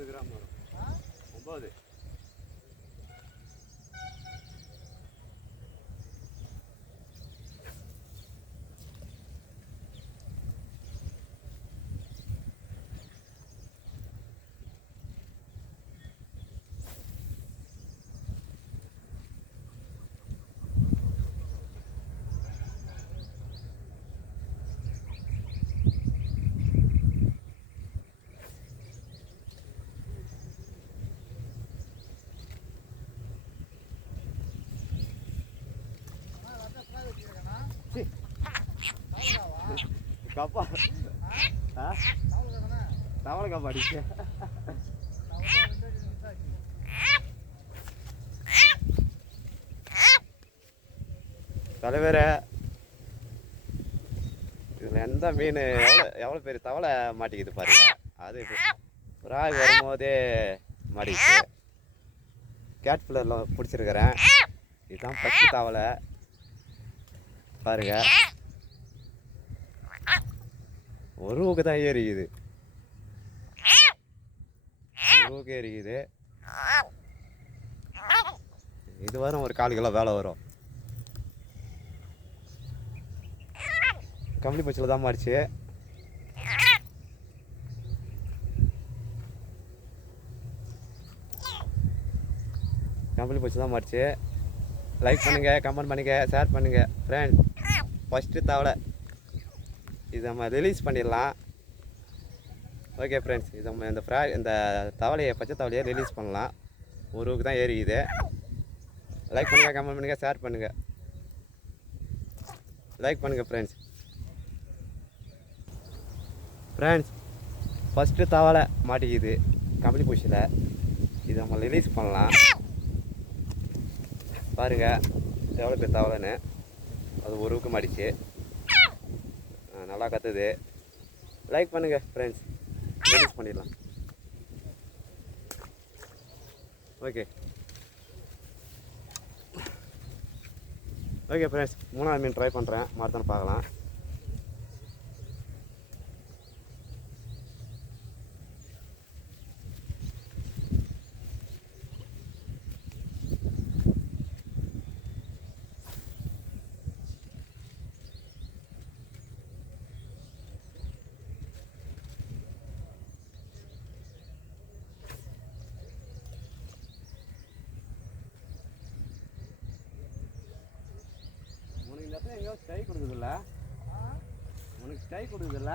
9 gram வரும். 9. Kapal. Hah? Tawal kapal di sini. தலைவரே, இதில் எந்த மீன் எவ்வளோ பெரிய தவளை மாட்டிக்குது பாருங்க. அது ராய் வரும்போதே மாட்டிக்கிச்சு. கேட் ஃபில்லரில் பிடிச்சிருக்கிறேன். இதுதான் பச்சை தவளை பாருங்க. ஒரு ஊக்கு தான் ஏறிக்குது. ஒரு ஊக்கு ஏறிக்குது. இது வரும் ஒரு 4 கிலோ வேலை வரும். கம்பளி பூச்சியில் தான் மாறிச்சு. கம்பளி பூச்சி தான் மாறிச்சு. லைக் பண்ணுங்கள், கமெண்ட் பண்ணுங்கள், ஷேர் பண்ணுங்கள் ஃப்ரெண்ட்ஸ். ஃபஸ்ட்டு தவளை இது நம்ம ரிலீஸ் பண்ணிடலாம். ஓகே ஃப்ரெண்ட்ஸ், இது நம்ம இந்த தவளையை பச்சை தவளையை ரிலீஸ் பண்ணலாம். ஒரு ஊருக்கு தான் ஏறிக்குது. லைக் பண்ணுங்கள், கமெண்ட் பண்ணுங்கள், ஷேர் பண்ணுங்கள். லைக் பண்ணுங்கள் ஃப்ரெண்ட்ஸ். ஃபஸ்ட்டு தவளை மாட்டிக்குது கம்பளி பூச்சியில். இது நம்ம ரிலீஸ் பண்ணலாம். பாருங்கள் எவ்வளோ பேர் தவளைன்னு. அது ஒரு ஊக்கு மாட்டிச்சு. நல்லா கத்துது. லைக் பண்ணுங்கள் ஃப்ரெண்ட்ஸ். ரிலீஸ் பண்ணிடலாம். ஓகே ஃப்ரெண்ட்ஸ், 3ஆவது மீன் ட்ரை பண்ணுறேன். மறுத்தானு பார்க்கலாம். உனக்கு இந்த இடத்துல எங்கேயோ ஸ்டை கொடுக்குதுல்ல? உனக்கு ஸ்டை கொடுக்குதுல்ல?